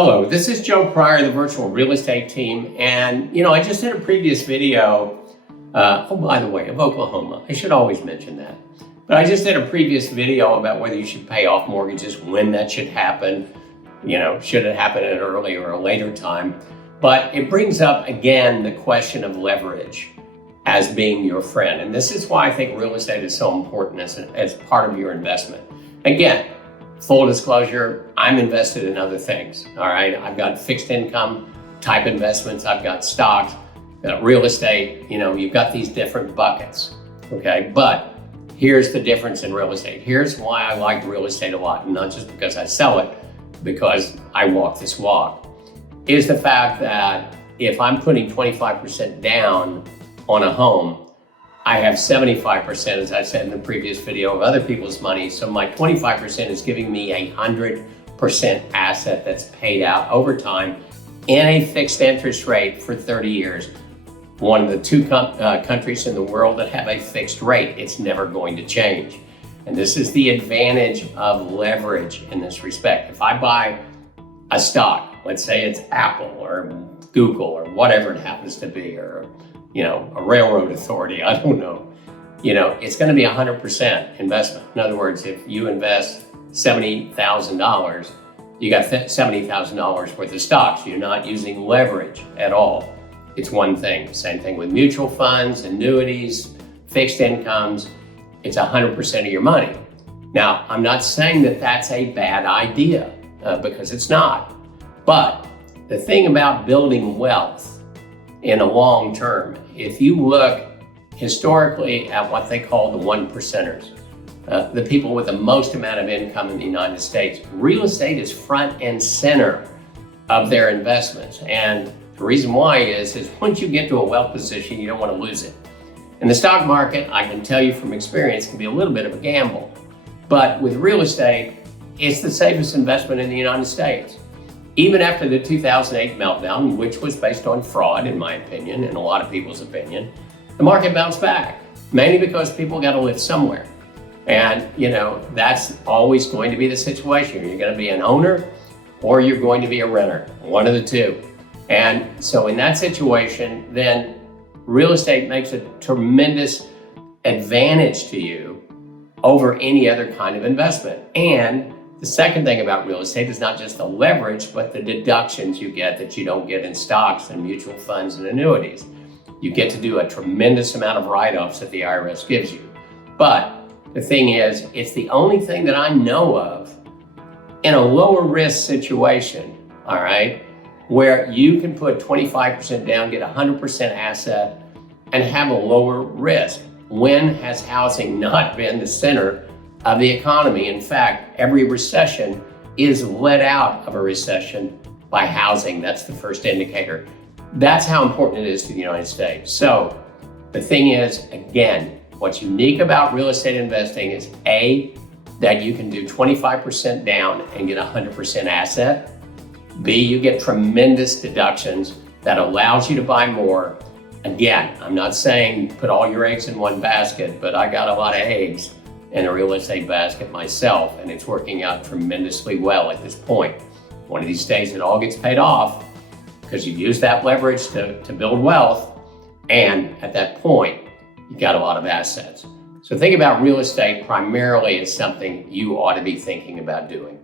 Hello, this is Joe Pryor, the virtual real estate team. And, I just did a previous video, by the way, of Oklahoma. I should always mention that. But I just did a previous video about whether you should pay off mortgages, when that should happen, should it happen at an early or a later time. But it brings up, again, the question of leverage as being your friend. And this is why I think real estate is so important as part of your investment. Again, full disclosure, I'm invested in other things, all right? I've got fixed income type investments, I've got stocks, real estate, you've got these different buckets, okay? But here's the difference in real estate. Here's why I like real estate a lot, and not just because I sell it, because I walk this walk, is the fact that if I'm putting 25% down on a home, I have 75%, as I said in the previous video, of other people's money. So my 25% is giving me 100% asset that's paid out over time in a fixed interest rate for 30 years. One of the two countries in the world that have a fixed rate. It's never going to change. And this is the advantage of leverage in this respect. If I buy a stock, let's say it's Apple or Google or whatever it happens to be, or a railroad authority, I don't know. It's going to be 100% investment. In other words, if you invest $70,000, you got $70,000 worth of stocks. You're not using leverage at all. It's one thing. Same thing with mutual funds, annuities, fixed incomes. It's 100% of your money. Now, I'm not saying that that's a bad idea, because it's not. But the thing about building wealth in a long term, if you look historically at what they call the 1%ers, the people with the most amount of income in the United States, real estate is front and center of their investments. And the reason why is once you get to a wealth position, you don't want to lose it. In the stock market, I can tell you from experience, can be a little bit of a gamble. But with real estate, it's the safest investment in the United States. Even after the 2008 meltdown, which was based on fraud, in my opinion, and a lot of people's opinion, the market bounced back, mainly because people got to live somewhere. And, that's always going to be the situation. You're going to be an owner or you're going to be a renter, one of the two. And so in that situation, then real estate makes a tremendous advantage to you over any other kind of investment. And the second thing about real estate is not just the leverage, but the deductions you get that you don't get in stocks and mutual funds and annuities. You get to do a tremendous amount of write-offs that the IRS gives you. But the thing is, it's the only thing that I know of in a lower risk situation, all right, where you can put 25% down, get 100% asset, and have a lower risk. When has housing not been the center of the economy? In fact, every recession is let out of a recession by housing. That's the first indicator. That's how important it is to the United States. So the thing is, again, what's unique about real estate investing is A, that you can do 25% down and get 100% asset. B, you get tremendous deductions that allows you to buy more. Again, I'm not saying put all your eggs in one basket, but I got a lot of eggs in a real estate basket myself, and it's working out tremendously well at this point. One of these days it all gets paid off because you've used that leverage to build wealth, and at that point you got a lot of assets. So think about real estate primarily as something you ought to be thinking about doing.